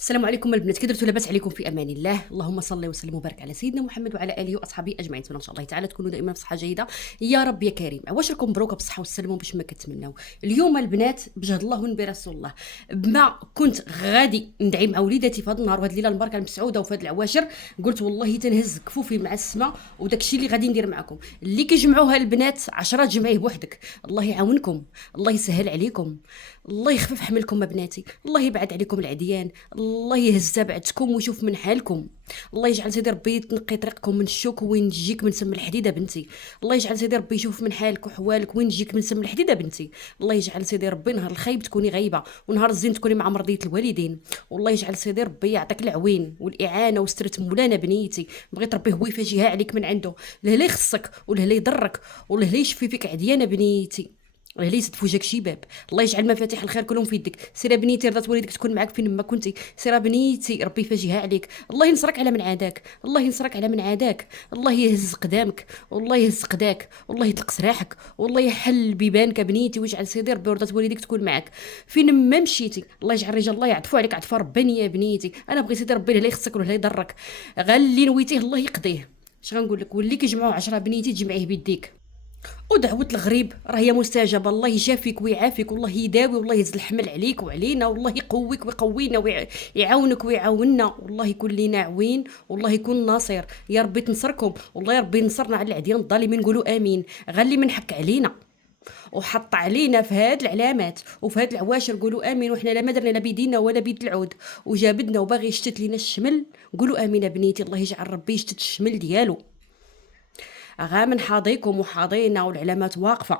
السلام عليكم البنات، كي درتو لاباس عليكم؟ في امان الله. اللهم صل وسلم وبارك على سيدنا محمد وعلى اله واصحابه اجمعين. ان شاء الله تعالى تكونوا دائما بصحه جيده يا رب يا كريم. واش راكم مبروكه بالصحه والسلامه باش ما كتمناو اليوم البنات بجهد الله ونبي رسول الله. بما كنت غادي ندعي مع وليداتي في هذا النهار وهذه الليله المباركه المسعوده وفي هذه العواشر، قلت والله تنهز كفوفي مع السماء وداك الشيء اللي غادي ندير معكم. اللي كيجمعوها البنات 10 جمعيه بوحدك. الله يعاونكم، الله يسهل عليكم، الله يخفف حملكم بناتي، الله يبعد عليكم العديان، الله يهز تبعتكم ويشوف من حالكم. الله يجعل سيدي ربي تنقي طريقكم من الشوك وين تجيك من سم الحديده بنتي. الله يجعل سيدي ربي يشوف من حالك وحوالك وين تجيك من سم الحديده بنتي. الله يجعل سيدي ربي نهار الخايب تكوني غايبه ونهار الزين تكوني مع مرضيه الوالدين. والله يجعل سيدي ربي يعطيك العوين والاعانه وسترة مولانا بنيتي. بغيت ربي هو يفاجئها عليك من عنده، لا يخصك ولا يضرك ولا يشفي فيك عديانه بنيتي. ليست في وجهك شي باب. الله يجعل مفاتيح الخير كلهم في يدك. سيره بنيتي، رضات والديك تكون معك فين ما كنتي. سيره بنيتي، ربي يفاجئها عليك. الله ينصرك على من عاداك، الله ينصرك على من عاداك، الله يهز قدامك والله يهز قداك والله يطلق سراحك والله يحل بيبانك بنيتي، ويجعل سيدي ربي ورضات والديك تكون معك فين ما مشيتي. الله يجعل رجال الله يعطفوا عليك عطفه ربانيه بنيتي. انا بغي سيدي ربي لا يخصك ولا يضرك، غير اللي نويتيه الله يقضيه. اش غنقول لك؟ واللي كيجمعوا 10 بنيتي تجمعيه بيديك. ودعوة الغريب راهي مستجابة. الله يشافيك ويعافيك والله يداوي والله يهز الحمل عليك وعلينا والله يقويك ويقوينا ويعاونك ويعاوننا والله يكون لينا عوين والله يكون ناصر. يا ربي تنصركم والله يا ربي ينصرنا على العديان الظالمين. نقولوا امين. غالي من حق علينا وحط علينا في هاد العلامات وفي هاد العواشر قولوا امين. وحنا لا ما درنا لا بيدينا ولا بيد العود وجابدنا وباغي يشتت لينا الشمل. قولوا امين بنيتي. الله يجعل ربي يشتت الشمل ديالو. غا من حاضيكم وحاضينا والعلامات واقفه،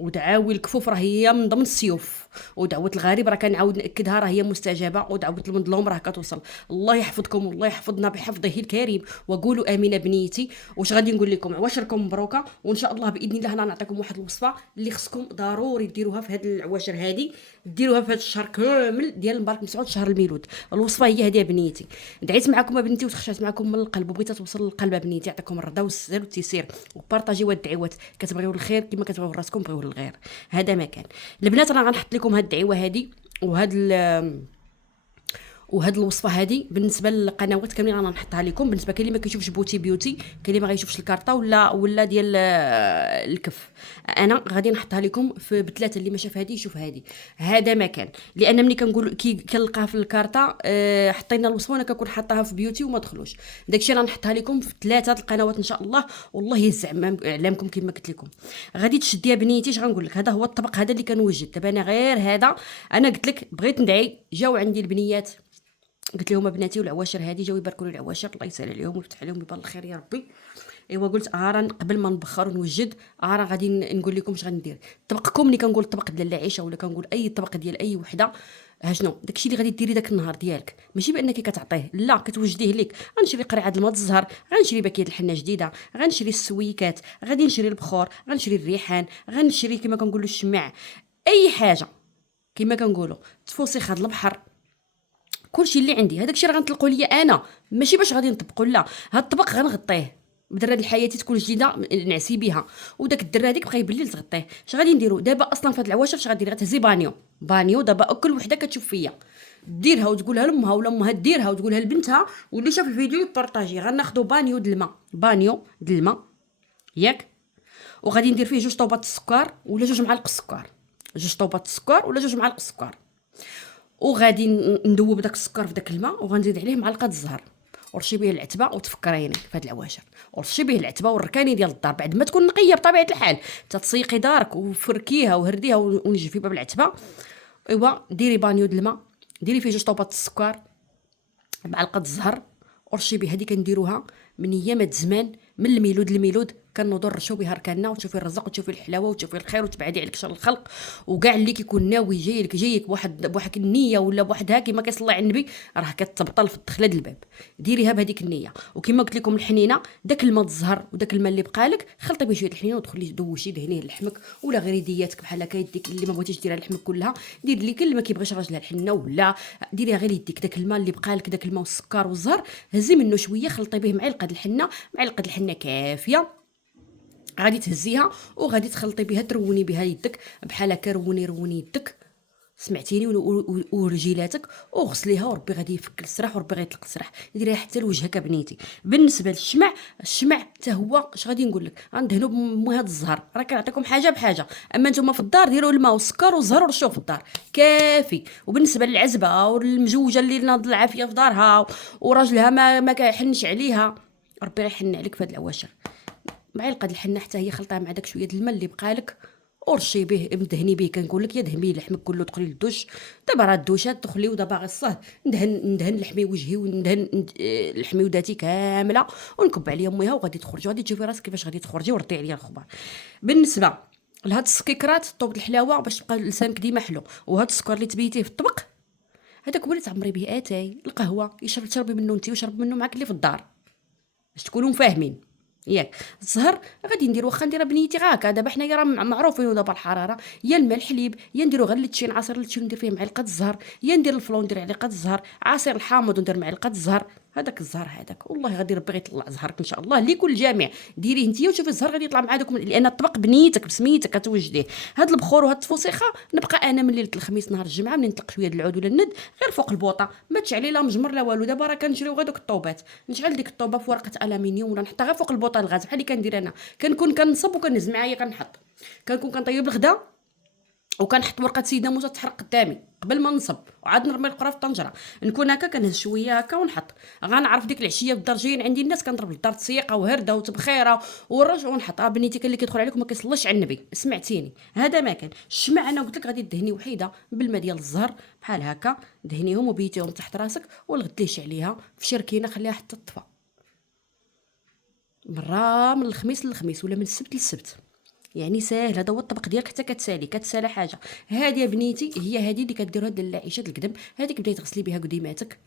ودعاوي الكفوف راه هي من ضمن السيوف، ودعوه الغريب راه كنعاود ناكدها راه هي مستجابه، ودعوه المظلوم راه كتوصل. الله يحفظكم والله يحفظنا بحفظه الكريم. وقولوا امين بنيتي. واش غادي نقول لكم؟ عواشركم مبروكه وان شاء الله باذن الله انا نعطيكم واحد الوصفه اللي خصكم ضروري ديروها في هذه العواشر هذه، ديروها في هذا الشهر كامل ديال المبارك مسعود شهر الميلود. الوصفه هي هذه بنيتي. دعيت معكم بنتي وتخشات معكم من القلب وبغيت توصل للقلب بنيتي. يعطيكم الرضا والسهل والتيسير وبارطاجيو الدعوات. كتبغيو الخير كما كتبغيو راسكم بغيو الغير. هذا ما كان. البنات انا غنحط لكم هاد الدعوه هذه وهاد الوصفه هذه بالنسبه للقنوات كاملين انا نحطها لكم. بالنسبه كاين اللي ما كيشوفش بيوتي كاين اللي ما غيشوفش الكارطه ولا ديال الكف، انا غادي نحطها لكم في بثلاثه. اللي ما شاف هذه يشوف هذه. هذا ما كان. لان ملي كنقول كنلقاها في الكارطه حطينا الوصفه وانا كنكون حاطاها في بيوتي وما دخلوش. داكشي انا نحطها لكم في ثلاثه القنوات ان شاء الله. والله يهز اعلامكم كما قلت لكم. غادي تشدي يا بنيتي. اش غنقول لك؟ هذا هو الطبق هذا اللي كنوجد دابا. انا غير هذا انا قلت لك بغيت ندعي. جاو عندي البنيات قلت لهم بناتي والعواشر هذه جاو يباركوا لي العواشر. الله يسهل عليهم ويفتح عليهم ويبان الخير يا ربي. ايوا قلت راه قبل ما نبخر ونوجد راه غادي نقول لكم اش غندير. طبقكم ملي كنقول طبق ديال العيشه ولا كنقول اي طبق ديال اي وحده، شنو داكشي اللي غادي ديري داك النهار ديالك. ماشي بانك كتعطيه، لا كتوجديه ليك. غنشري قرعه الماء الزهر، غنشري باكيه الحنه جديده، غنشري السويكات، غادي نشري البخور، غنشري الريحان، غنشري كما كنقولوا الشماع، اي حاجه كما كنقولوا تفوسيخ هاد البحر. كلشي اللي عندي هذاك الشيء راه غنطلقوا ليا انا، ماشي باش غادي نطبقوا. لا هاد الطبق غنغطيه بدراد الحياه تكون جديده نعسي بها. وداك الدره هذيك بقى بالليل تغطيه. اش غادي نديروا دابا اصلا في هاد العواشر؟ اش غديري؟ غتهزي بانيو دابا. كل وحده كتشوف فيا ديرها وتقولها لامها ولا امها ديرها وتقولها لبنتها، واللي شاف الفيديو يبارطاجي. غناخذوا بانيو د الماء، بانيو د الماء ياك، وغادي ندير فيه 2 طوبات السكر ولا 2 معالق السكر، 2 طوبات السكر ولا 2 معالق السكر. وغادي ندوب داك السكر في داك الماء وغنزيد عليه معلقه الزهر ورشي به العتبه وتفكريني في هاد العواشر. ورشي به العتبه والركاني ديال الدار بعد ما تكون نقيه بطبيعه الحال. تتسيقي دارك وفركيها وهرديها ونجفي باب العتبه. ايوا ديري بانيو د الماء، ديري فيه 2 طوبات السكر، معلقه الزهر ورشي به. هذه كنديروها من ايامات زمان من الميلود الميلود. كنوضو نرشو بها ركاننا وتشوفي الرزق وتشوفي الحلاوه وتشوفي الخير وتبعدي عليك شر الخلق. وكاع اللي كيكون ناوي جايك بواحد النيه ولا بواحد كما كيصلي على النبي راه كتبطل في الدخله د الباب. ديريها بهذيك النيه. وكما قلت لكم الحنينه داك الماء الزهر وداك الماء اللي بقالك خلطي به شويه الحنينه ودخلي دوشي دهنيه لحمك ولا غير يدياتك بحال هكا. يديك اللي ما بغيتيش ديرها لحمك كلها دير لي اللي ما كيبغيش راجلها الحنه ولا ديريها غير يديك. داك الماء اللي بقالك داك الماء والسكر والزهر هزي منه شويه خلطي به معلقه الحنه، معلقه الحنه كافيه. غادي تهزيها وغادي تخلطي بها تروني بها يدك بحال هكا. روني يدك سمعتيني، ورجيلاتك وغسليها، وربي غادي يفك السراح، وربي غيطلق السراح، ديريها حتى لوجهك بنيتي. بالنسبه للشمع، الشمع حتى هو اش غادي نقول لك، غندهنوا بمويه هاد الزهر، راه كنعطيكم حاجه بحاجه. اما نتوما في الدار ديروا الماء والسكر والزهر ورشوه في الدار كافي. وبالنسبه للعزبه والمجوجه اللي ناض العافيه في دارها وراجلها ما كيحنش عليها، ربي غيحن عليك في هاد العواشر. معلقه الحنه حتى هي خلطها مع داك شويه الماء اللي بقالك، ورشي به، مدهني به. كنقول لك يا دهمي لحمك كله، دخلي للدوش. دابا راه الدوشات دخلي، ودابا غصه ندهن لحمي وجهي، وندهن لحمي وداتي كامله، ونكب عليها ميها، وغادي تخرجي، غادي تشوفي راسك كيفاش غادي تخرجي، وردي عليا الخبر. بالنسبه لهاد السكيكرات، طوب الحلاوه باش تبقى لسانك ديما حلو، وهاد السكر اللي تبيتيه في الطبق، هذاك هو اللي تعمري به اتاي القهوه، تشربي منه انت وشرب منه معاك اللي في الدار، باش تكونوا فاهمين ياك. الزهر غادي ندير، واخا نديرها بنيتي غا هكا. دابا حنايا راه معروفين، ودابا الحراره، يا الماء الحليب، يا نديرو غير لتشين، عصير لتشين ندير فيه معلقه الزهر، يا ندير الفلون ندير معلقه الزهر، عصير الحامض وندير معلقه الزهر. هذاك الزهر هذاك والله غادي ربي غيطلع زهرك ان شاء الله لكل جامع. ديريه انت وشوفي الزهر غادي يطلع مع دوك، لان الطبق بنيتك بسميتك كتوجديه. هاد البخور وهاد التفوسيخه نبقى انا من ليله الخميس نهار الجمعه منين نطلق شويه د العود ولا الند غير فوق البوطه، ما تشعلي لا مجمر لا والو. دابا راه كنشريو غير دوك الطوبات، نشعل ديك الطوبه في ورقه الومنيوم ولا نحطها غير فوق البوطه الغاز بحال اللي كندير انا. كنكون كنصب وكنهز معايا كنحط، كنكون كنطيب الغدا وكنحط ورقه سيدنا موسى تحرق قدامي قبل ما نصب، وعاد نرمي القرا في الطنجره. نكون هكا كنهز شويه هكا ونحط. غنعرف ديك العشيه بالدار جايين عندي الناس كنضرب للدار تسيقه وهرده وتبخيره ورش ونحط. بنيتي كان اللي كيدخل عليك وما كيصليش على النبي، سمعتيني. هذا ما كان الشمع. انا قلت لك غادي دهني وحيده بالماء ديال الزهر بحال هكا، دهنيهم وبيتيهم تحت راسك، والغديش عليها في شركينه خليها حتى تطفى. مره من الخميس للخميس ولا من السبت للسبت، يعني ساهل. هذا هو الطبق ديالك حتى كتسالي حاجه. هذه يا بنيتي هي هذه اللي كديروها د العيشات القدم، هذيك بداي تغسلي بها قديماتك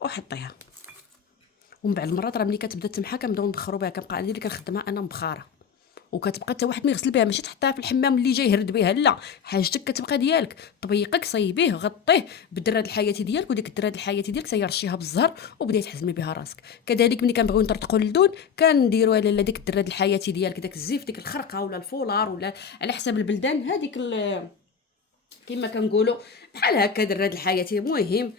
وحطيها. ومن بعد المرات راه ملي كتبدا تمحى كنبداو نبخروا بها. كنبقى عندي اللي كنخدمها انا مبخاره، وكتبقى حتى واحد ما يغسل بها، ماشي تحطها في الحمام اللي جاي يهرد بها، لا، حاجتك كتبقى ديالك. طبيقك صيبيه غطيه بالدراد الحياتي ديالك، وديك الدراد الحياتي ديالك تيرشيها بالزهر وبداي تحزمي بها راسك. كذلك ملي كنبغيو نطرطقوا اللدون كنديروها لاله ديك الدراد الحياتي ديالك، داك الزيف، ديك الخرقه ولا الفولار ولا على حسب البلدان، هذيك كما كنقولوا بحال هكا دراد الحياتي. المهم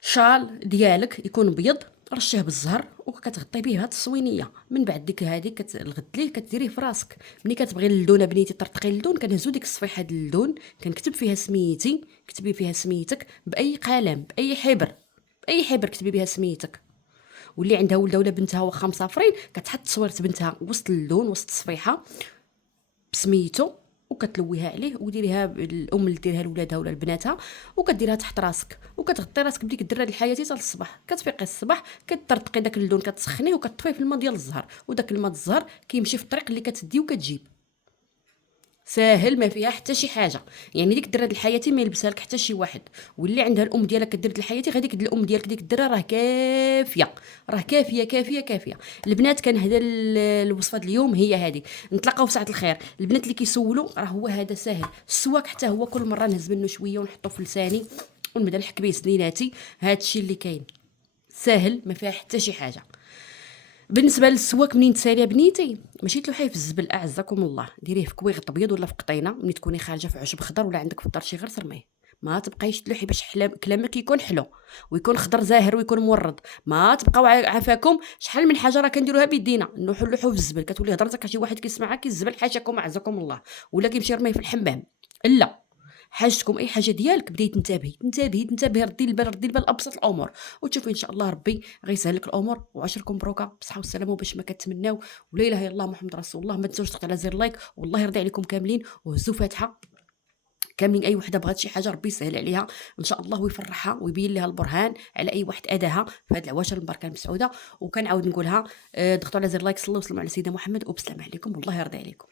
شال ديالك يكون بيض، رشيه بالزهر وكتغطي به هاد الصوينيه. من بعد ديك هذه الغد ليه كديريه في راسك. ملي كتبغي اللدونه بنيتي ترطقي اللدون، كنهزو ديك الصفيحه ديال اللدون، كنكتب فيها سميتي، كتبي فيها سميتك باي قلم، باي حبر، باي حبر كتبي بها سميتك. واللي عندها ولده ولا بنتها واخا مسافرين كتحط تصويره بنتها وسط اللون وسط الصفيحه بسميتو، وكتلويها عليه وديريها الام اللي ديرها لولادها ولا لبناتها، وكديرها تحت راسك، وكتغطي راسك بديك الدراد الحياتي حتى الصباح. كتفيقي الصباح كترطقي داك اللون، كتسخنيه وكتطفيه في الماء ديال الزهر، وداك الماء ديال الزهر كيمشي في الطريق اللي كتدي وكتجيب. ساهل ما فيها حتى شي حاجه. يعني ديك الدراد الحياتي ما يلبسها لك حتى شي واحد. واللي عندها الام ديالها كدير الحياتي غاديك الام ديالك ديك الدره راه كافيه، راه كافيه كافيه كافيه. البنات كان هذا الوصفه اليوم هي هذه. نتلاقاو في ساعه الخير. البنات اللي كيسولوا راه هو هذا ساهل. السواك حتى هو كل مره نهز منه شويه ونحطه في لساني ونبدا نحك به سنيناتي. هذا الشيء اللي كاين ساهل ما فيها حتى شي حاجه. بالنسبه للسواك منين تساليها بنيتي، ماشي تلوحيه في الزبل اعزكم الله، ديريه في كويغط ابيض ولا في قطينه. ملي تكوني خارجه في عشب خضر ولا عندك في الدار شي غير رميه. ما تبقايش تلوحي باش كلامك يكون حلو ويكون خضر زاهر ويكون مورد. ما تبقاو عافاكم شحال من حاجه راه كنديروها بيدينا، نلوحوا في الزبل. كتولي هضرتك شي واحد كيسمعك الزبل حاشاكم اعزكم الله، ولا كيمشي يرميه في الحمام. لا، حاجتكم اي حاجه ديالك بداي تنتبهي ردي البال ابسط الامور، وتشوفي ان شاء الله ربي غيسهل لك الامور. وعشركم مبروكه بصحه والسلامه وباش ما كتمناو. ولا اله الا الله محمد رسول الله. ما تنسوش تضغطوا على زر لايك، والله يرضي عليكم كاملين. وهزوا فاتحه كاملين. اي وحده بغات شي حاجه ربي يسهل عليها ان شاء الله ويفرحها ويبين لها البرهان على اي واحد اداها في هذه العواشر المباركه المسعوده. وكنعاود نقولها، ضغطوا على زر لايك، صلوا وسلموا على سيدنا محمد، وبسلام عليكم والله يرضي عليكم.